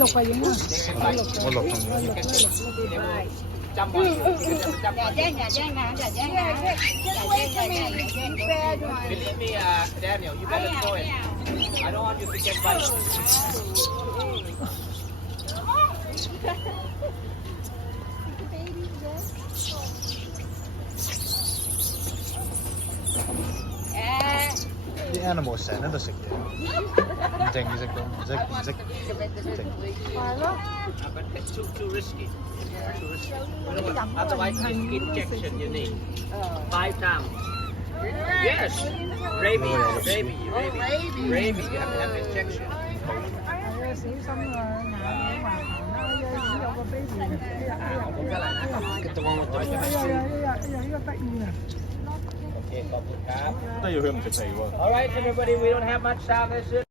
ลงไปยังไง 我落同樣。อย่าแย่งนะอย่าแย่งนะBelieve me, Daniel, you better throw it. I don't want you to get bite. 啲 animal 成日喺度食嘢，唔淨食到，唔識。係咯。But it's too risky. Too risky. Otherwise, this injection you need 5 times. Yes, rabies. You have to have injection. 係啊，小心啊，牙好麻煩啦，已經有個 baby，呢個得意啊！ Okay, ขอบคุณครับ 都要佢唔食皮喎。All right, everybody, we don't have much time.